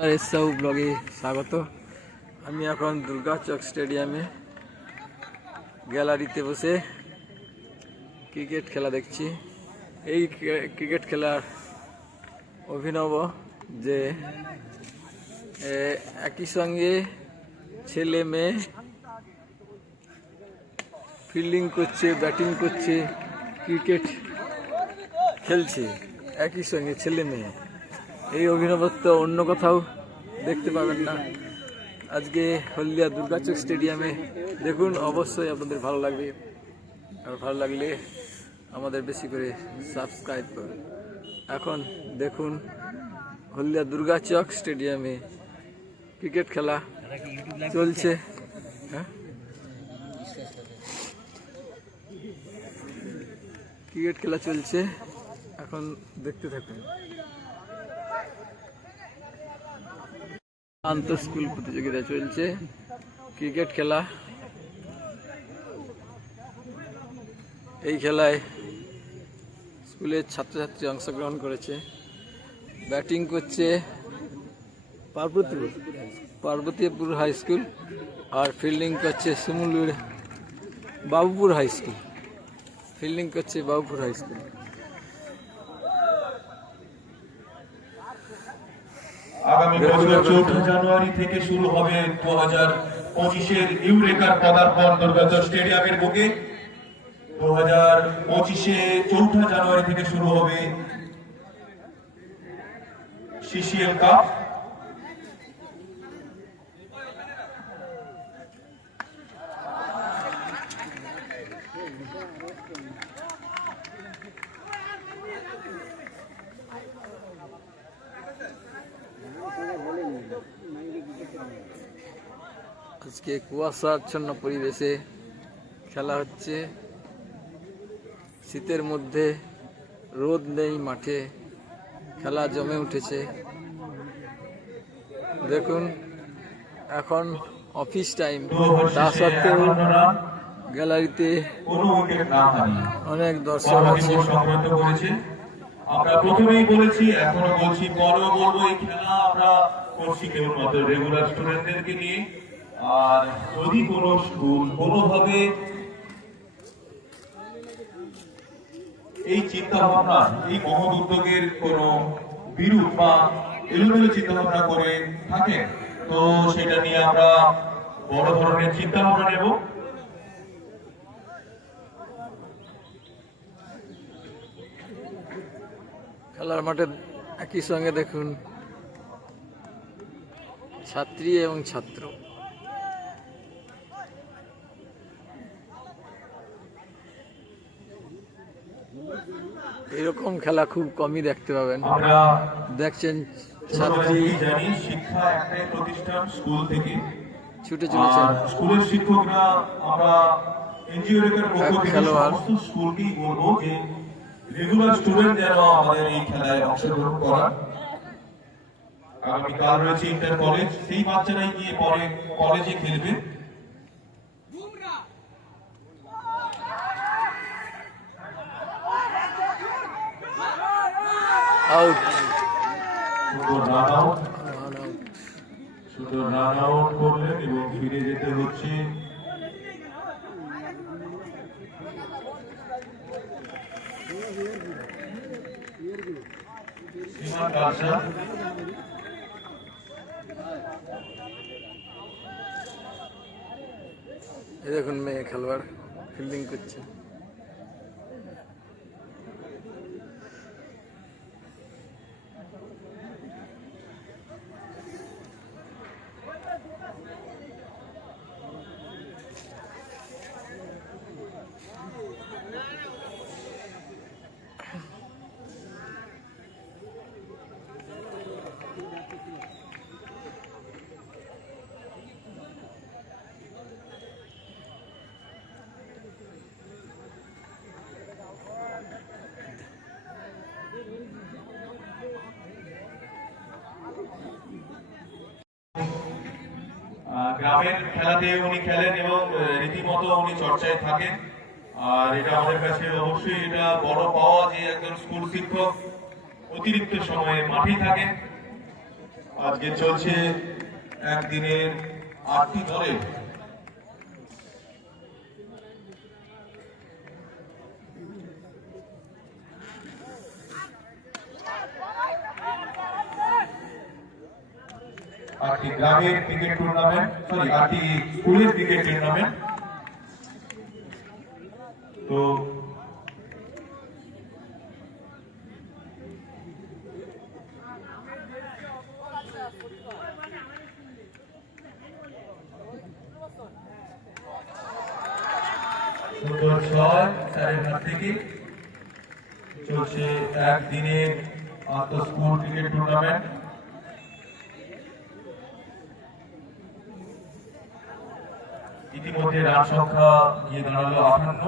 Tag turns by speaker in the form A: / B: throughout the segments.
A: এসসাউ ব্লগে স্বাগত। আমি এখন দুর্গাচক স্টেডিয়ামে গ্যালারিতে বসে ক্রিকেট খেলা দেখছি। এই ক্রিকেট খেলার অভিনব যে একই সঙ্গে ছেলে মেয়ে ফিল্ডিং করছে, ব্যাটিং করছে, ক্রিকেট খেলছে। একই সঙ্গে ছেলে মেয়ে। এই অভিনবত্ব অন্য কোথাও দেখতে পাবেন না। আজকে হলদিয়া দুর্গাচক স্টেডিয়ামে দেখুন, অবশ্যই আপনাদের ভালো লাগবে। আর ভালো লাগলে আমাদের বেশি করে সাবস্ক্রাইব করুন। এখন দেখুন, হলদিয়া দুর্গাচক স্টেডিয়ামে ক্রিকেট খেলা চলছে। হ্যাঁ? ক্রিকেট খেলা চলছে। এখন দেখতে থাকুন। আন্তঃ স্কুল প্রতিযোগিতা চলছে। ক্রিকেট খেলা। এই খেলায় স্কুলের ছাত্রছাত্রী অংশগ্রহণ করেছে। ব্যাটিং করছে পার্বতীপুর। পার্বতীপুর হাই স্কুল আর ফিল্ডিং করছে শিমুলুর বাবুপুর হাই স্কুল। ফিল্ডিং করছে বাবুপুর হাই স্কুল।
B: আগামী বছর চৌঠা জানুয়ারি থেকে শুরু হবে দু হাজার পঁচিশের ইউরেকার পদার্পণ দুর্গাচর স্টেডিয়ামের বুকে। দু হাজার পঁচিশে চৌঠা জানুয়ারি থেকে শুরু হবে সিসিএল কাপ।
A: আজকে কুয়াশাচ্ছন্ন পরিবেশে খেলা হচ্ছে। শীতের মধ্যে রোদ নেই, মাঠে খেলা জমে উঠেছে। দেখুন, এখন অফিস টাইম। তা সত্ত্বেও গ্যালারিতে অনেক দর্শক আছে।
B: আমরা প্রথমেই বলেছি, এখনও বলছি, পরেও বলব, এই খেলা আমরা করছি কেবলমাত্র রেগুলার স্টুডেন্টদেরকে নিয়ে। আর যদি কোনো স্কুল কোনোভাবে এই চিন্তা ভাবনা এই মহৎ উদ্যোগের কোনো বিরূপ বা এলোমেলো চিন্তা ভাবনা করে থাকে তো সেটা নিয়ে আমরা বড় ধরনের চিন্তা ভাবনা নেব।
A: খেলার মাঠে একই সঙ্গে দেখুন, ছাত্রী এবং ছাত্র। এরকম খেলা খুব কমই দেখতে পাবেন। দেখছেন
B: ছাত্রী। শিক্ষা একটাই প্রতিষ্ঠান স্কুল থেকে।
A: ছুটে চলেছেন।
B: স্কুলের শিক্ষকরা আমরা এনজিও এর পক্ষ থেকে
A: খেলোয়াড়।
B: সমস্ত স্কুলকেই বলব যে রেগুলার স্টুডেন্ট যেন আমাদের এই খেলায় অংশগ্রহণ আগামীকাল রয়েছে ইন্টার কলেজ সেই বাচ্চারাই গিয়ে পরে কলেজে খেলবে।
A: আউট
B: সুন্দর রান আউট করলেন এবং ফিরে যেতে হচ্ছে। কালসা
A: দেখুন মেয়ে খেলোয়াড় ফিল্ডিং করছে।
B: গ্রামের খেলাতে উনি খেলেন এবং রীতিমতো উনি চর্চায় থাকেন। আর এটা আমাদের কাছে অবশ্যই এটা বড় পাওয়া যে একজন স্কুল শিক্ষক অতিরিক্ত সময়ে মাঠেই থাকেন। আজকে চলছে একদিনের আটটি দলের গ্রামের ক্রিকেট টুর্নামেন্ট সরি আটটি স্কুলের ক্রিকেট টুর্নামেন্ট তো সুন্দর ছয় চারের ক্রিকেট টুর্নামেন্ট ইতিমধ্যে রান সংখ্যা গিয়ে দাঁড়াল আটান্ন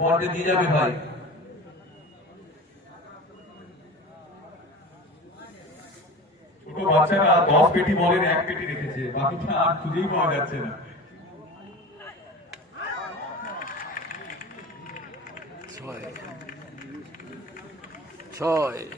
B: বলতে দিয়ে যাবে ভাই। ছোট বাচ্চারা দশ পেটি বলের এক পেটি রেখেছে, বাকিটা আর খুঁজেই পাওয়া যাচ্ছে না
A: ছয় ছয়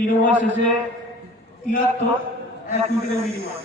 C: তিন ওভার শেষে তিয়াত্তর এক উইকেটের বিনিময়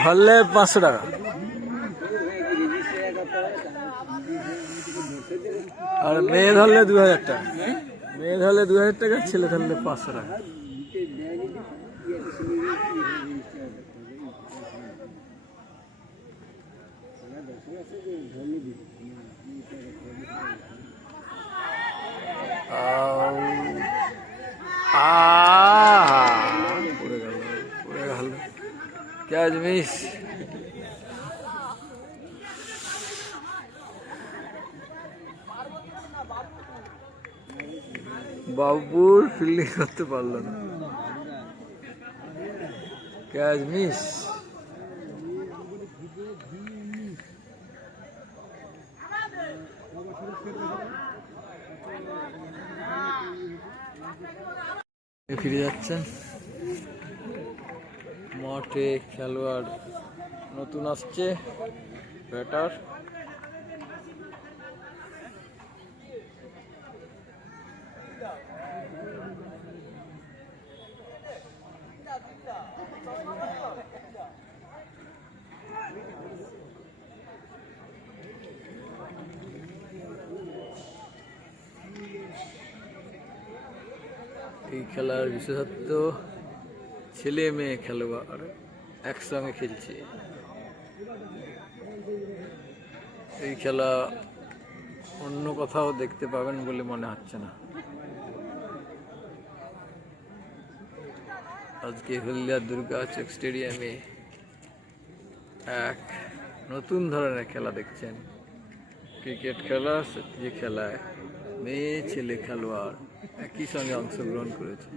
A: ধরলে পাঁচশো টাকা। আর মেয়ে ধরলে দু হাজার টাকা। মেয়ে ধরলে দু হাজার টাকা, ছেলে ধরলে পাঁচশো টাকা। আউ। আহা! পড়ে গেল পড়ে গেল ক্যাচ মিস বাবুর ফিল্ডিং করতে পারল না। ক্যাচ মিস ফিরে যাচ্ছেন। মাঠে খেলোয়াড় নতুন আসছে ব্যাটার এই খেলার বিশেষত্ব ছেলে মেয়ে খেলোয়াড় একসঙ্গে খেলছে। এই খেলা অন্য কোথাও দেখতে পাবেন বলে মনে হচ্ছে না। আজকে হলদিয়া দুর্গা চক স্টেডিয়ামে এক নতুন ধরনের খেলা দেখছেন। ক্রিকেট খেলা যে খেলায় মেয়ে, ছেলে খেলোয়াড় একই সঙ্গে অংশগ্রহণ করেছে।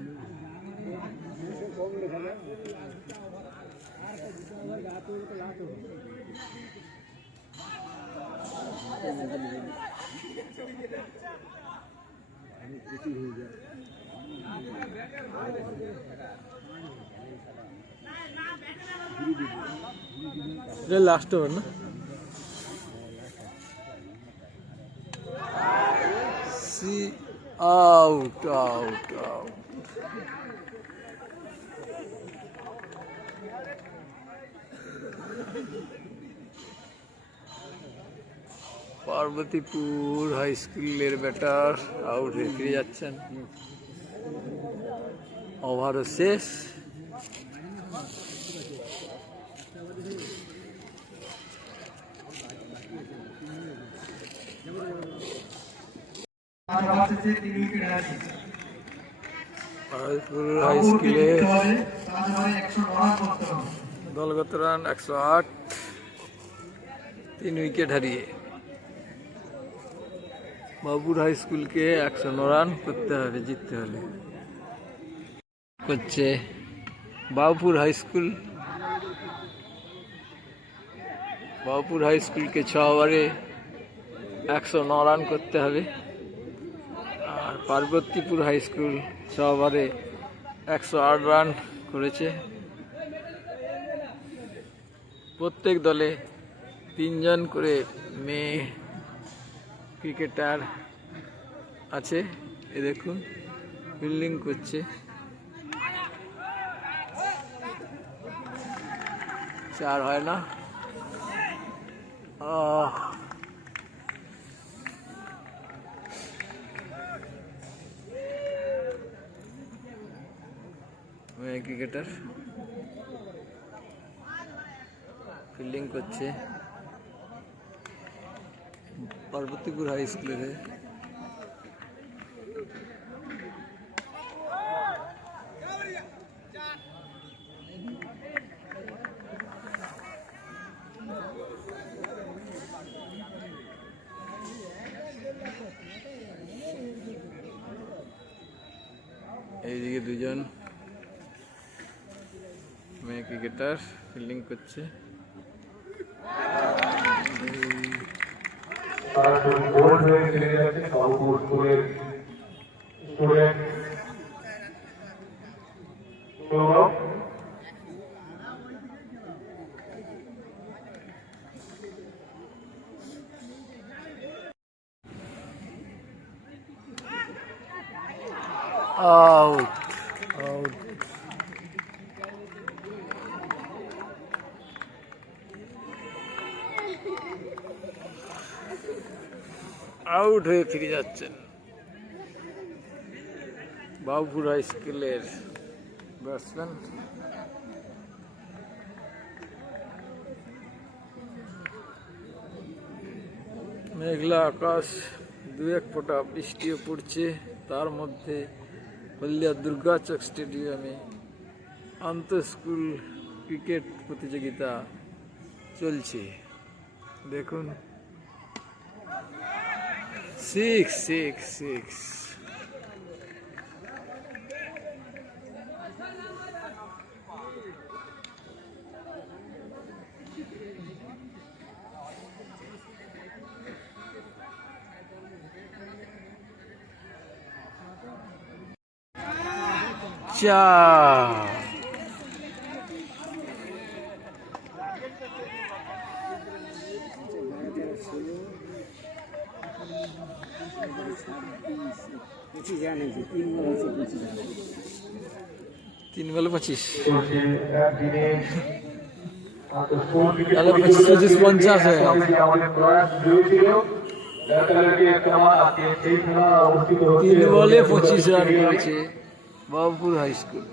A: লাস্ট ওভার না? C out out out Parbatipur high স্কুলের ব্যাটার আউট হয়ে ফিরে যাচ্ছেন। ওভারও শেষ। হাই স্কুলে দলগত রান একশো আট, তিন উইকেট হারিয়ে। বাবুর হাই স্কুলকে একশো রান করতে হবে, জিততে হলে। করছে Babupur high school Babupur high স্কুলকে ছ ওভারে একশো ন রান করতে হবে। আর পার্বতীপুর হাই স্কুল ছ ওভারে একশো আট রান করেছে। প্রত্যেক দলে তিনজন করে মেয়ে ক্রিকেটার আছে এ দেখুন ফিল্ডিং করছে। চার হয় না? ক্রিকেটার। ফিল্ডিং করছে। পার্বতীপুর হাই স্কুলের হয়ে। এইদিকে দুজন মেয়ে ক্রিকেটার ফিল্ডিং করছে
B: তারা গোল্ড হয়ে চলে যাচ্ছে বাবুপুর স্কুলের student Sourav
A: out out out হয়ে ফিরে যাচ্ছেন বাবুপুর হাই স্কুলের ব্যাটসম্যান। মেঘলা আকাশ দু এক ফোঁটা বৃষ্টিও পড়ছে। তার মধ্যে হলদিয়া দুর্গাচক স্টেডিয়ামে আন্তঃ স্কুল ক্রিকেট প্রতিযোগিতা চলছে। দেখুন। সিক্স সিক্স সিক্স
D: আচ্ছা। তিন বলে পঁচিশ।
A: তাহলে পঞ্চাশ হয়ে বাবুপুর হাই স্কুল।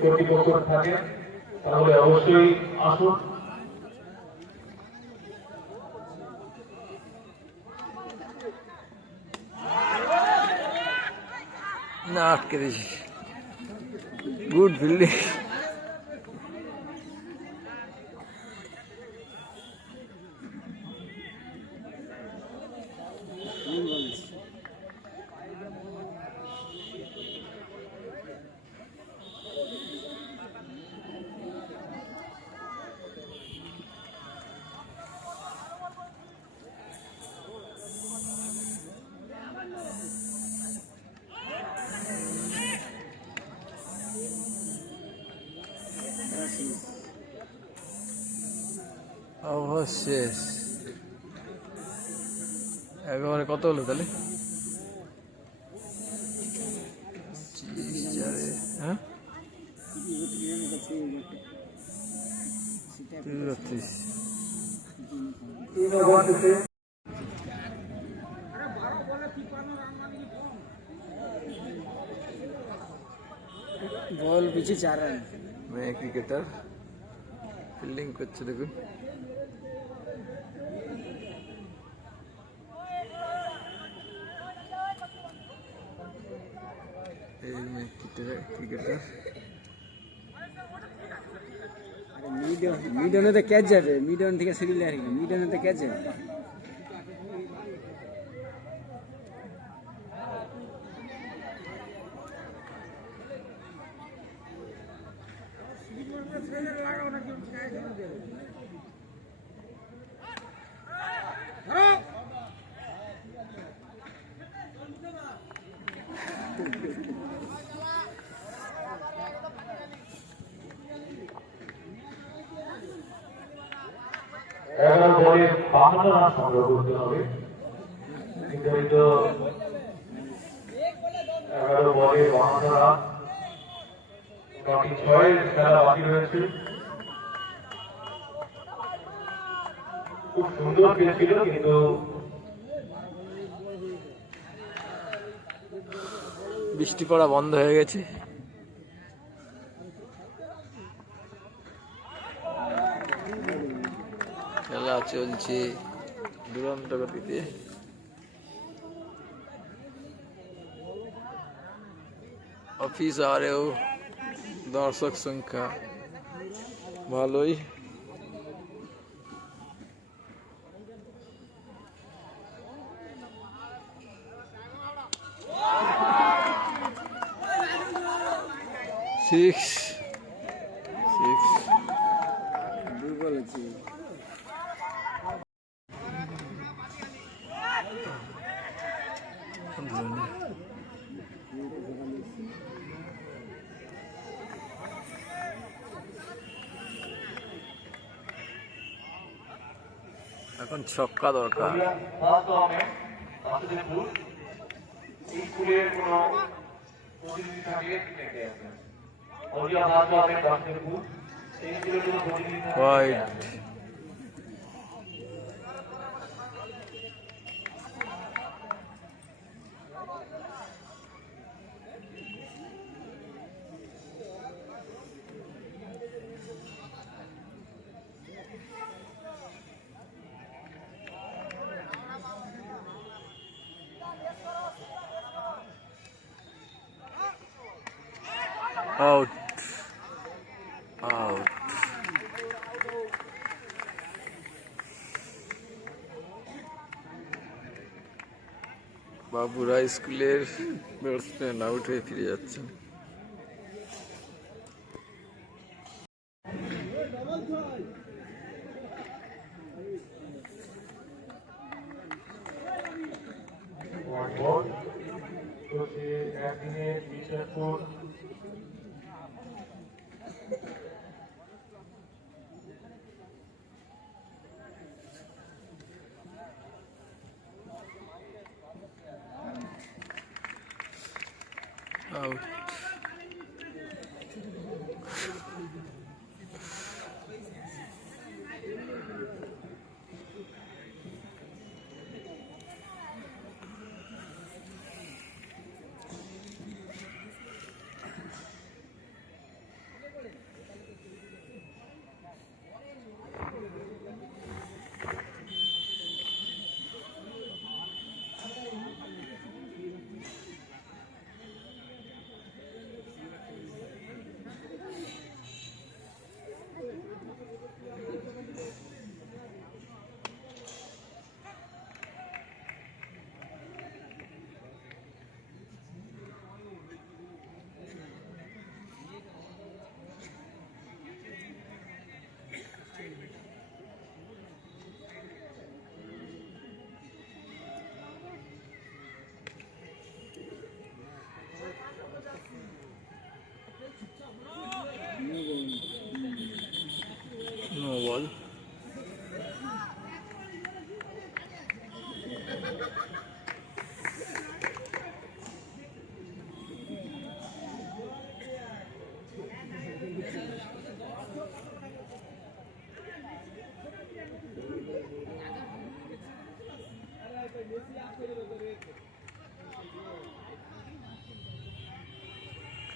B: কর্তৃপক্ষ থাকে তাহলে অবশ্যই আসুন।
A: না আটকে দিয়েছি গুড ফিল্ডিং
D: তিন বল হচ্ছে
A: অবশেষ। একেবারে কত হলো তাহলে? হ্যাঁ? তিরিশ
D: বল পিছিয়ে চার রান।
A: ক্রিকেটার। ফিল্ডিং করছে দেখুন। এই ক্রিকেটার।
D: মিডনে তো যাবে। মিডন থেকে সিরিল আর মিডনে তো ক্যাচ যাবে।
B: এগারো সংগ্রহ করতে হবে। নির্ধারিত এগারো বলে কিন্তু
A: বৃষ্টি পড়া বন্ধ হয়ে গেছে খেলা চলছে দুরন্ত গতিতে। অফিস আরেও দর্শক সংখ্যা ভালোই। সিক্স
D: দুই বল হচ্ছে
A: এখন ছক্কা দরকার
B: ফার্স্ট হবে বাসুদেবপুর এই স্কুলের কোনো প্রতিনিধি থাকলে ডেকে আসবেন অজিয়া ফার্স্ট হবে বাসুদেবপুর এই স্কুলের কোনো প্রতিনিধি দরকার।
A: হোয়াইট out out বাবুরা স্কুলের ব্যবস্থা আউট হয়ে ফিরে যাচ্ছেন।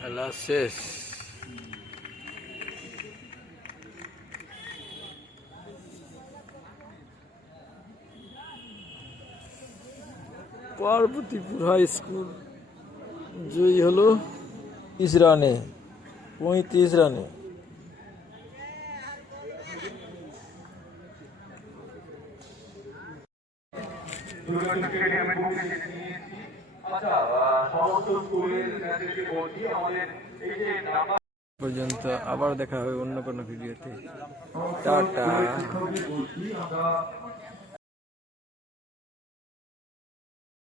A: খেলা শেষ পার্বতীপুর হাই স্কুল জয়ী হলো তিরিশ রানে পঁয়ত্রিশ রানে
B: দুর্গাচক স্টেডিয়ামের বুকে যেতে নিয়েছি আচ্ছা আহ, সমস্ত স্কুলের ম্যাচেসকে আমাদের এই যে
A: পর্যন্ত আবার দেখা হবে অন্য কোনো ভিডিওতে। টাটা।